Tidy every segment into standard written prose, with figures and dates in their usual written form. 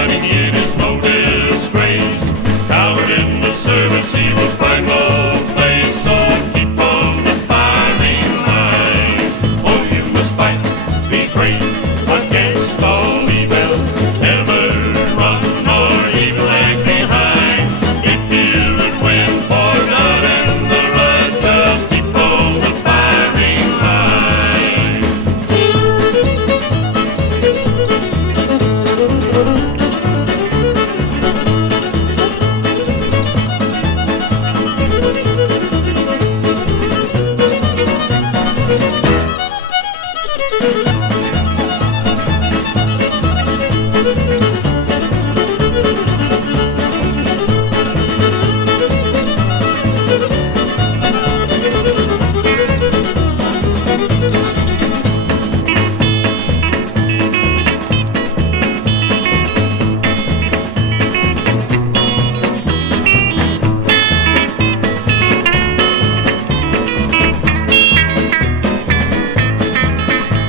fighting it is no disgrace. Coward in the service, he will find no place. So keep on the firing line. Oh, you must fight, be brave against all evil. Never run nor evil lag behind. If you would win for God and the right, just keep on the firing line.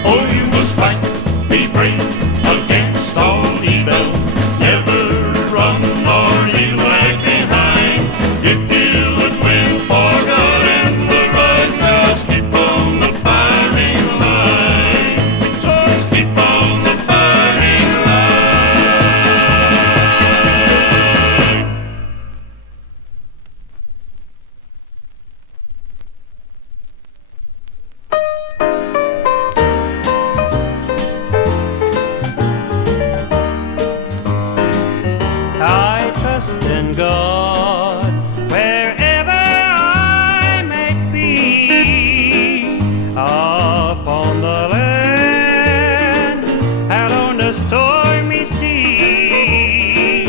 Oh, you must fight, be brave against all evil. Never run nor evil lag behind. If you would win for God and the right, just keep on the firing line. Just keep on the firing line. I trust in God wherever I may be, upon the land out on the stormy sea.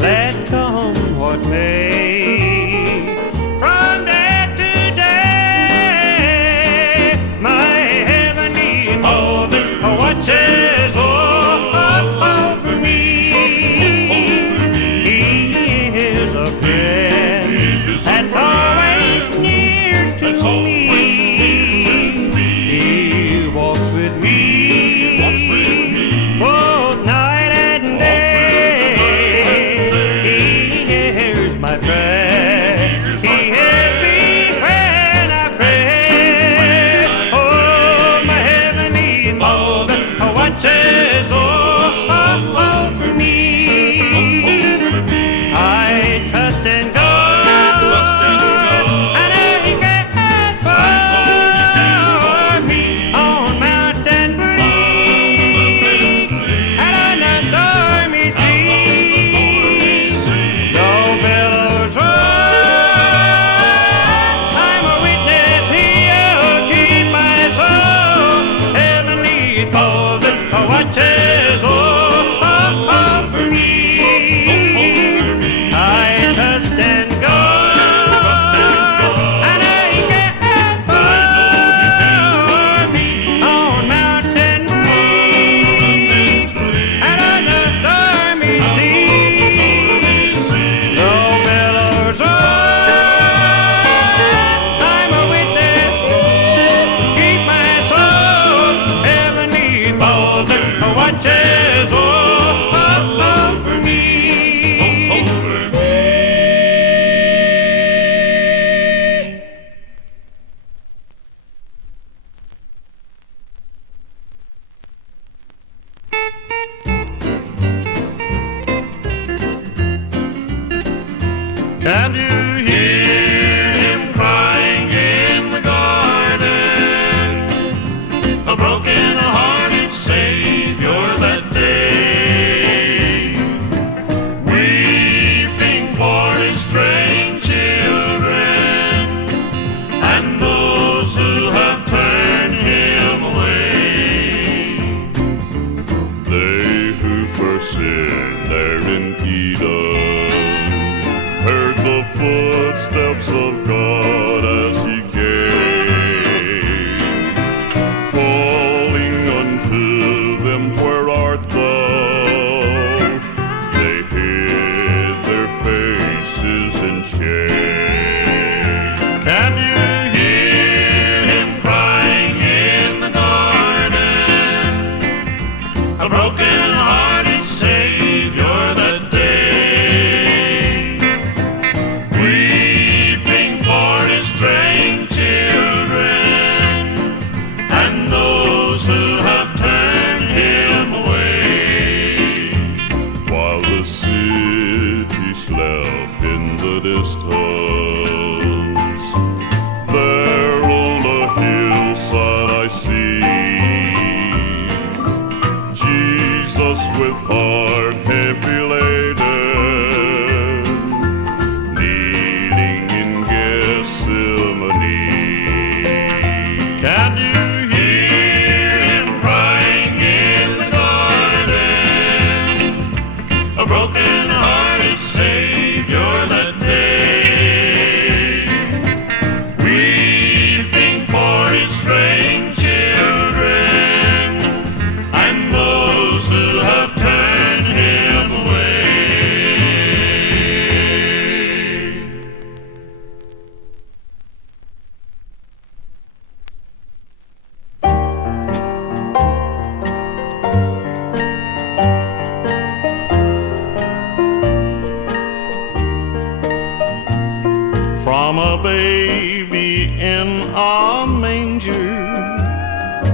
Let come what may, from day to day, my heavenly Father watches over me. He is a friend that's always near to me. He walks with me both night and day. He hears my prayer. He hears me when I pray. Oh, my heavenly Father watches over me. I trust in God, and He cares for me on mountain breeze and on the stormy sea. Though billows roll, I'm a witness He'll keep my soul. Heavenly Father watches over me. I trust in God, and He cares for me on mountain breeze and on the stormy sea. Though billows roll, I'm a witness, keep my soul. Heavenly Father watches over me. Can you hear him crying in the garden? A broken-hearted Savior that day, weeping for his strange children and those who have turned him away. They who first sinned there in Eden heard the footsteps of God as He came, calling unto them, where art thou? They hid their faces in shame. Can you hear him crying in the garden? A broken-hearted Savior left in the distance. There on the hillside I see Jesus with heart heavy laden, kneeling in Gethsemane. Can you hear him crying in the garden? A broken-hearted Savior that day, weeping for his strange children and those who have turned him away. From a baby in a manger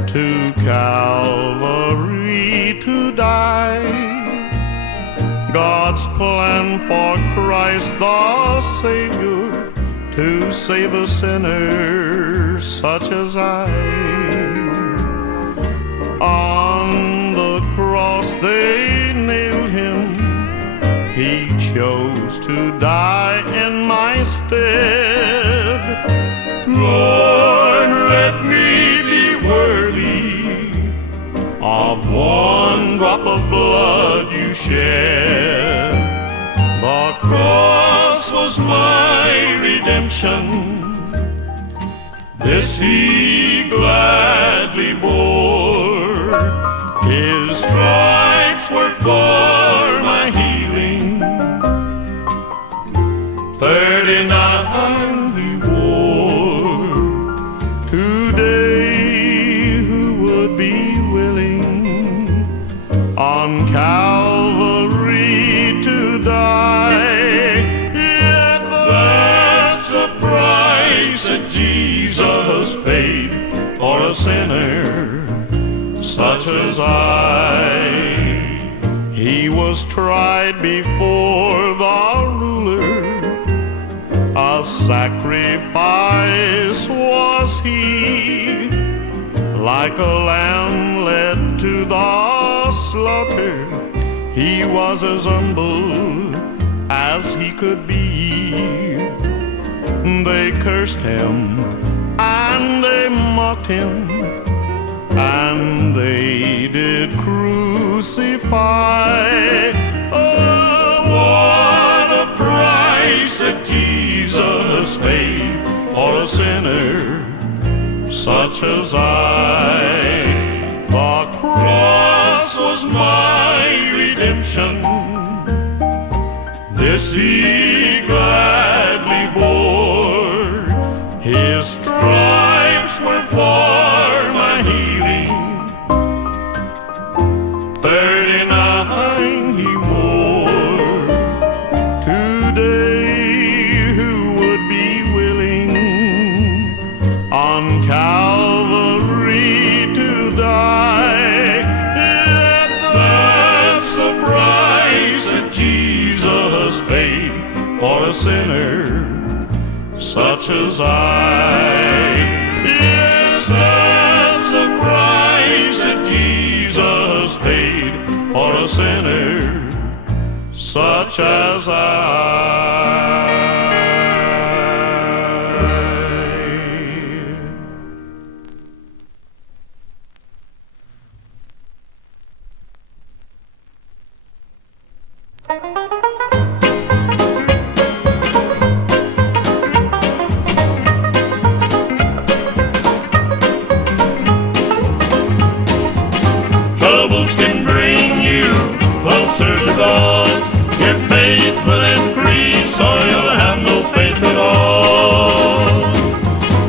to Calvary to die, God's plan for Christ the Savior to save a sinner such as I. On the cross they nailed him, he chose to die in my stead. Lord, let me be worthy of one drop of blood you shed. The cross was my redemption, this he gladly bore. His stripes were for my healing, 39 he wore. Today who would be willing on Calvary to die? Yet that's the price that Jesus paid for a sinner such as I. He was tried before the ruler, a sacrifice was he, like a lamb led to the slaughter. He was as humble as he could be. They cursed him and they mocked him, and they did crucify. Oh, what a price that Jesus paid for a sinner such as I. The cross was my redemption, this he gladly bore. His stripes were for my healing, 39 he wore. Today who would be willing on Calvary to die? Yet that's the price that Jesus paid for a sinner such as I. Yes, that's the price that Jesus paid for a sinner such as I. Troubles can bring you closer to God. Your faith will increase, or you'll have no faith at all.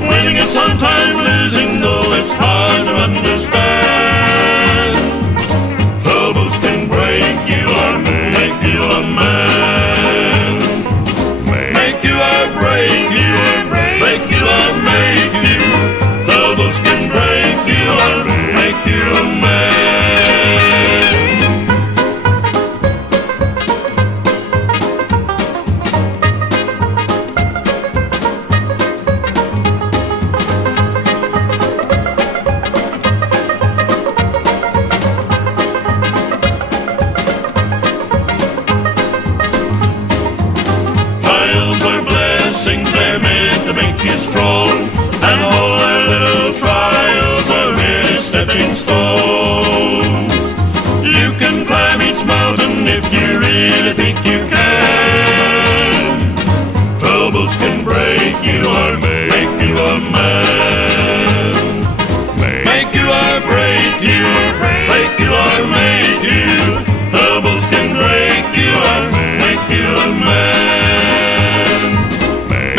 Winning is sometimes losing, though it's hard to understand. Troubles can break you or make you a man, make you or break you, break you or make you. Troubles can break you or make you a man. really think you can. Troubles can break you or make you a man. Make you or break you, break you or make you. Troubles can break you or make you a man.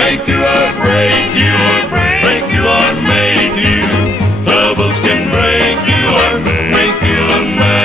Make you or break you, break you or make you. Troubles can break you or make you a man.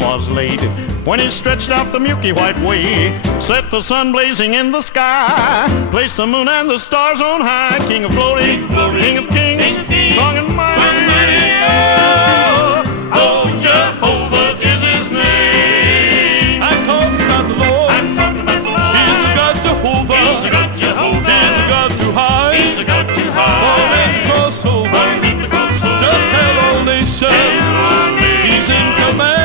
Was laid when he stretched out the milky white way, set the sun blazing in the sky, placed the moon and the stars on high. King of glory, King of kings, strong and mighty. Oh, Jehovah is his name. I'm talking about the Lord. I'm talking about the Lord. He's the God Jehovah. He's the God Jehovah. He's the God too high. He's the God too high. For men to cross over. Just tell all nations. He's in command.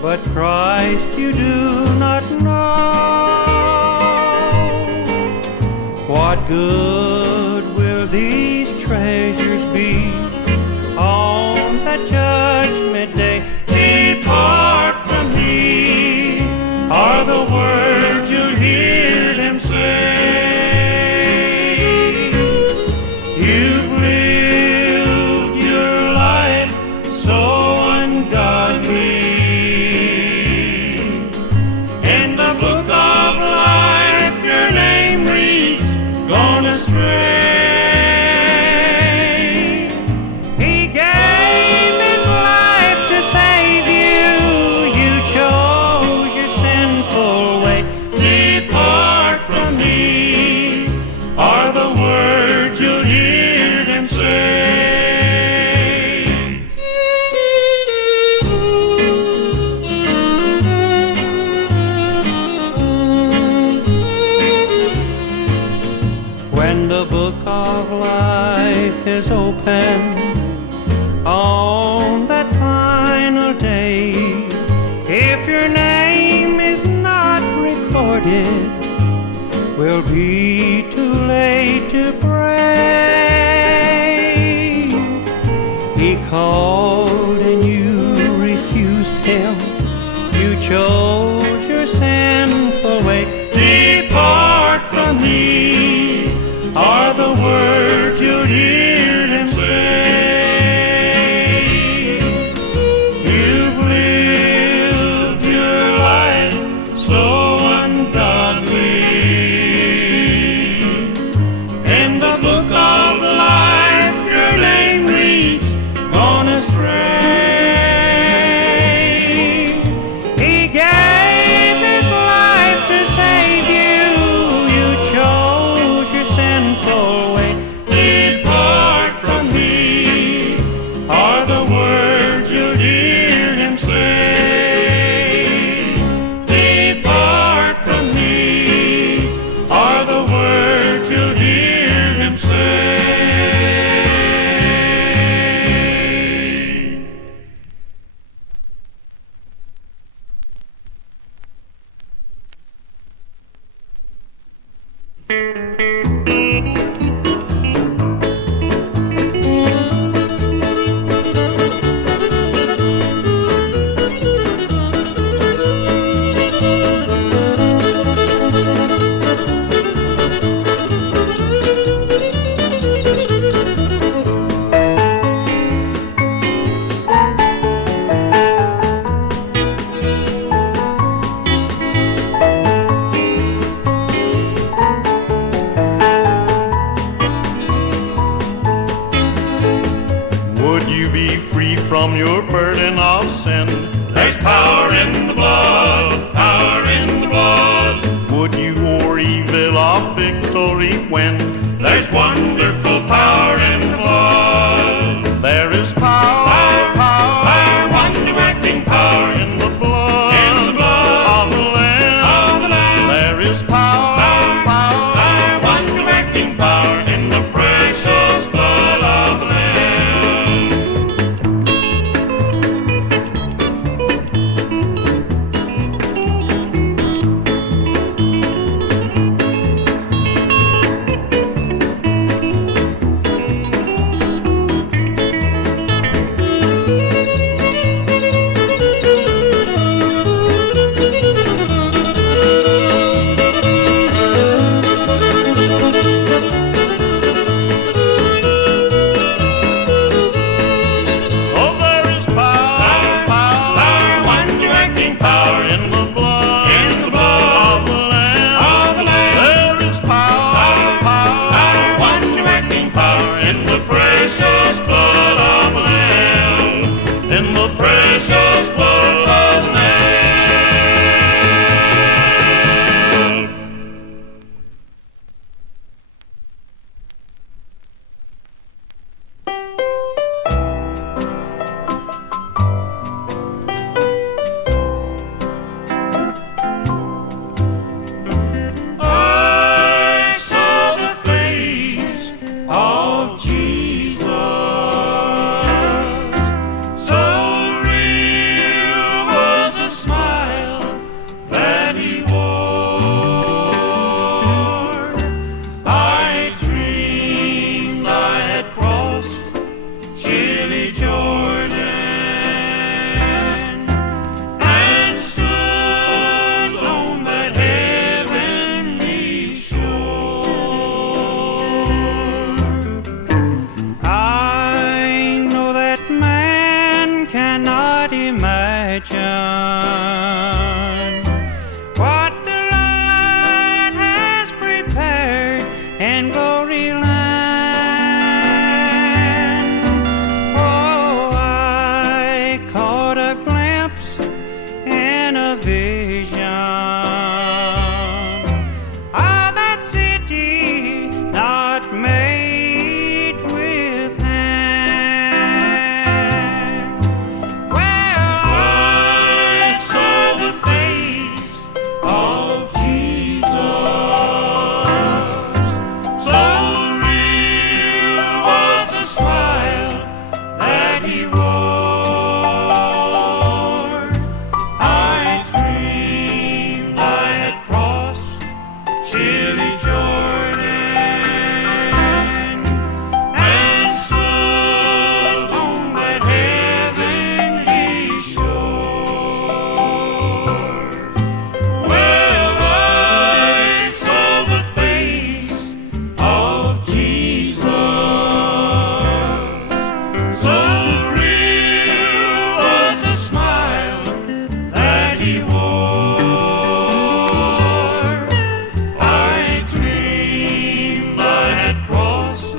But Christ you do not know. What good will these treasures be on that judgment day? Depart from me, are the words you'll hear them say. You've lived your life so ungodly. Is open on that final day. If your name is not recorded, will be too late to pray. He called and you refused him. You chose your sinful way. Depart from me, are the words from your burden of sin. There's power in the blood, power in the blood. Would you o'er evil of victory win? There's wonderful power in the blood. There is power, Power, wonder-working power in the blood, in the blood of the Lamb. of the Lamb. There is power, Power, wonder-working power in the precious blood of the Lamb. Oh, there is power, Power, wonder-working power in the blood, in the blood of the Lamb. of the Lamb. There is power, Power, wonder-working power in the precious blood of the Lamb. in the Precious blood of the Lamb. I saw the face of Jesus, so real was the smile that he wore. I dreamed I had crossed chilly Jordan and stood on that heavenly shore. I know that man cannot imagine what the Lord has prepared in glory land. Oh, I caught a glimpse in a vision of that city not made with hand. Well, I saw the face of Jesus, so real was the smile that he wore. I dreamed I had crossed chilly Jordan and stood on that heavenly shore. Well, I saw the face of Jesus, so real was the smile that he wore. I dreamed I had crossed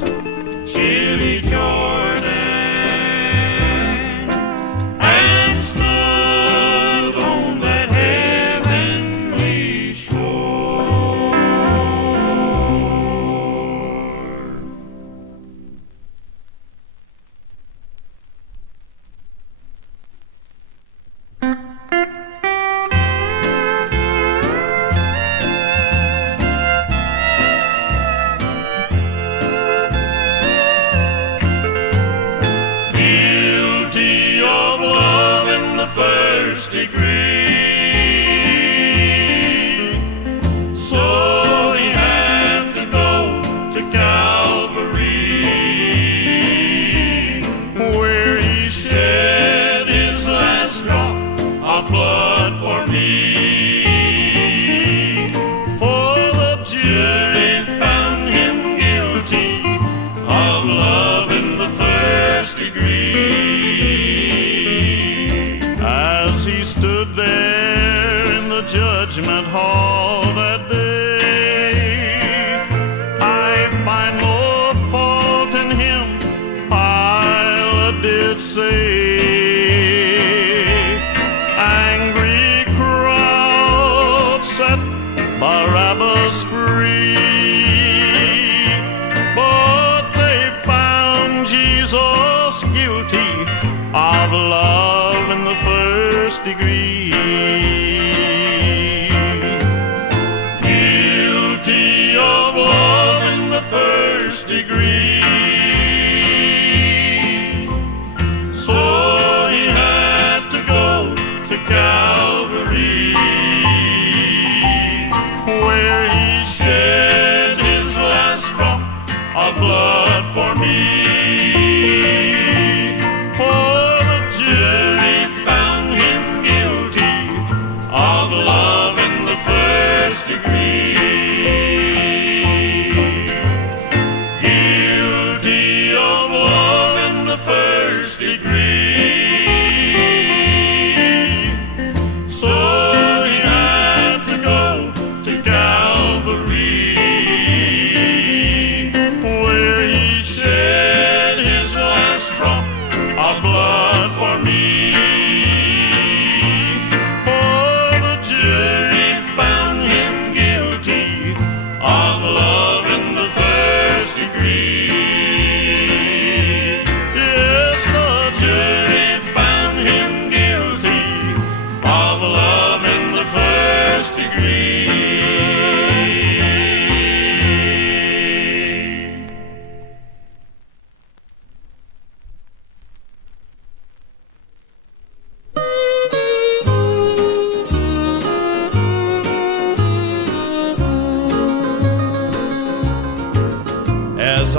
chilly Jordan and stood on that heavenly shore. Guilty of love in the first degree, so he had to go to Calvary, where he shed his last drop of blood for me. For the jury found him guilty of love in the first degree. As he stood there in the judgment hall that day, I find no fault in him, Pilate did say.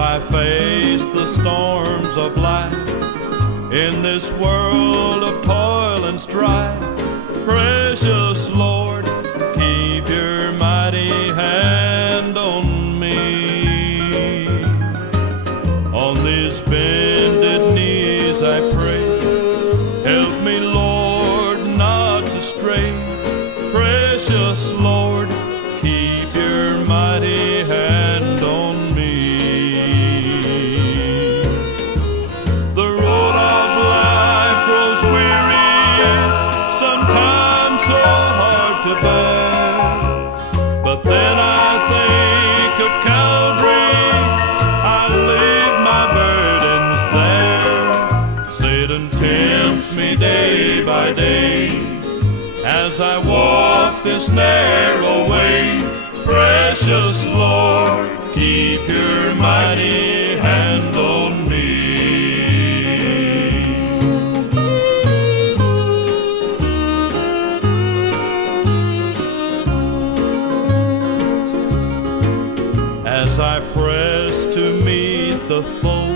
I face the storms of life in this world of toil and strife. Precious Lord, keep your mighty hand on me. On these bended knees I pray, help me, Lord, not to stray. Precious Lord, keep your mighty hand on me. The road of life grows weary, sometimes so hard to bear. But then I think of Calvary, I leave my burdens there. Satan tempts me day by day as I walk this narrow way. Precious Lord, keep your mighty hand on me. As I press to meet the foe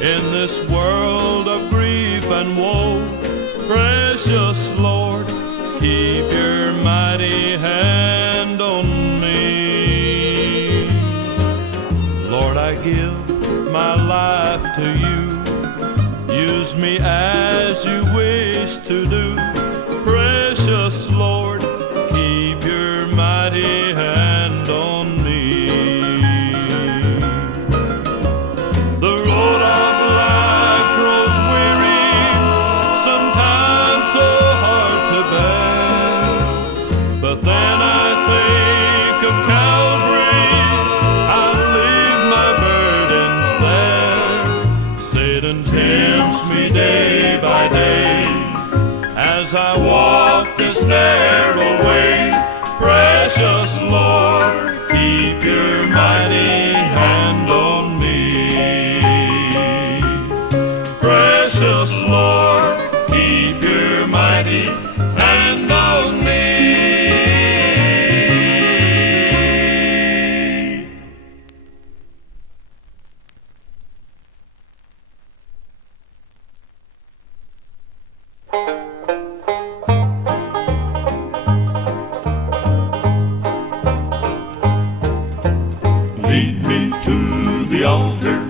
in this world of grief and woe, precious Lord, keep your mighty hand on me. Lord, I give my life to you. Use me as you wish to do. Precious Lord, keep your mighty hand on me. The road of life grows weary, sometimes so hard to bear. But then I think of Calvary, I leave my burdens there. Satan tempts me day by day as I walk this narrow way. Precious Lord, keep your mighty hand on me. Precious Lord, keep your mighty hand on me. Lead me to the altar,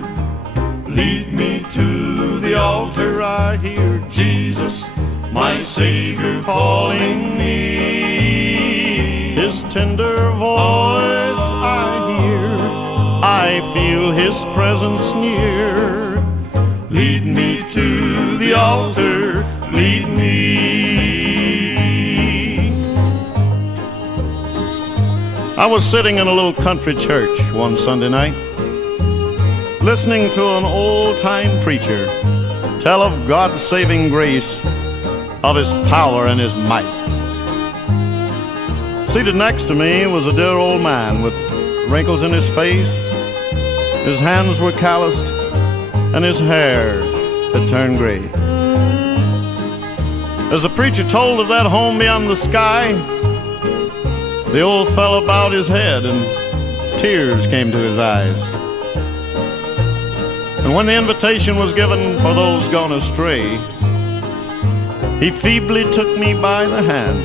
lead me to the altar. I hear Jesus, my Savior, calling me. His tender voice I hear, I feel His presence near. Lead me to the altar, lead me. I was sitting in a little country church one Sunday night, listening to an old-time preacher tell of God's saving grace, of His power and His might. Seated next to me was a dear old man with wrinkles in his face. His hands were calloused and his hair had turned gray. As the preacher told of that home beyond the sky, the old fellow bowed his head and tears came to his eyes. And when the invitation was given for those gone astray, he feebly took me by the hand,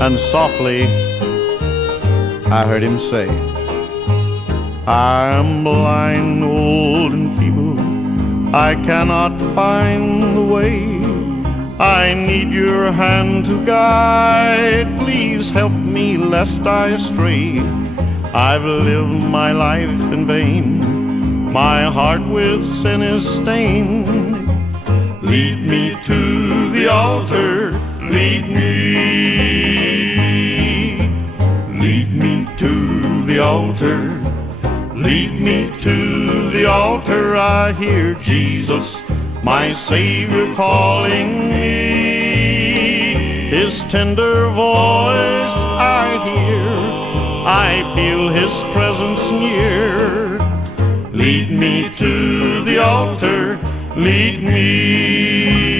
and softly I heard him say, I am blind, old and feeble, I cannot find the way. I need your hand to guide, please help me lest I stray. I've lived my life in vain, my heart with sin is stained. Lead me to the altar, lead me. Lead me to the altar, lead me to the altar. I hear Jesus, my Savior, calling me. His tender voice I hear, I feel His presence near. Lead me to the altar, lead me.